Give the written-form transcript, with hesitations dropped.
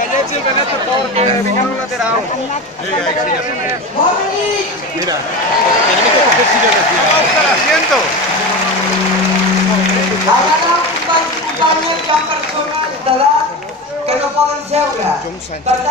Gallets y el Benet, por favor, que vengan a un lateral. Mira, tenemos que coger sillas de cine. ¡Vamos al asiento! Ara un company i una persona d'edat que no poden seure. Per tant,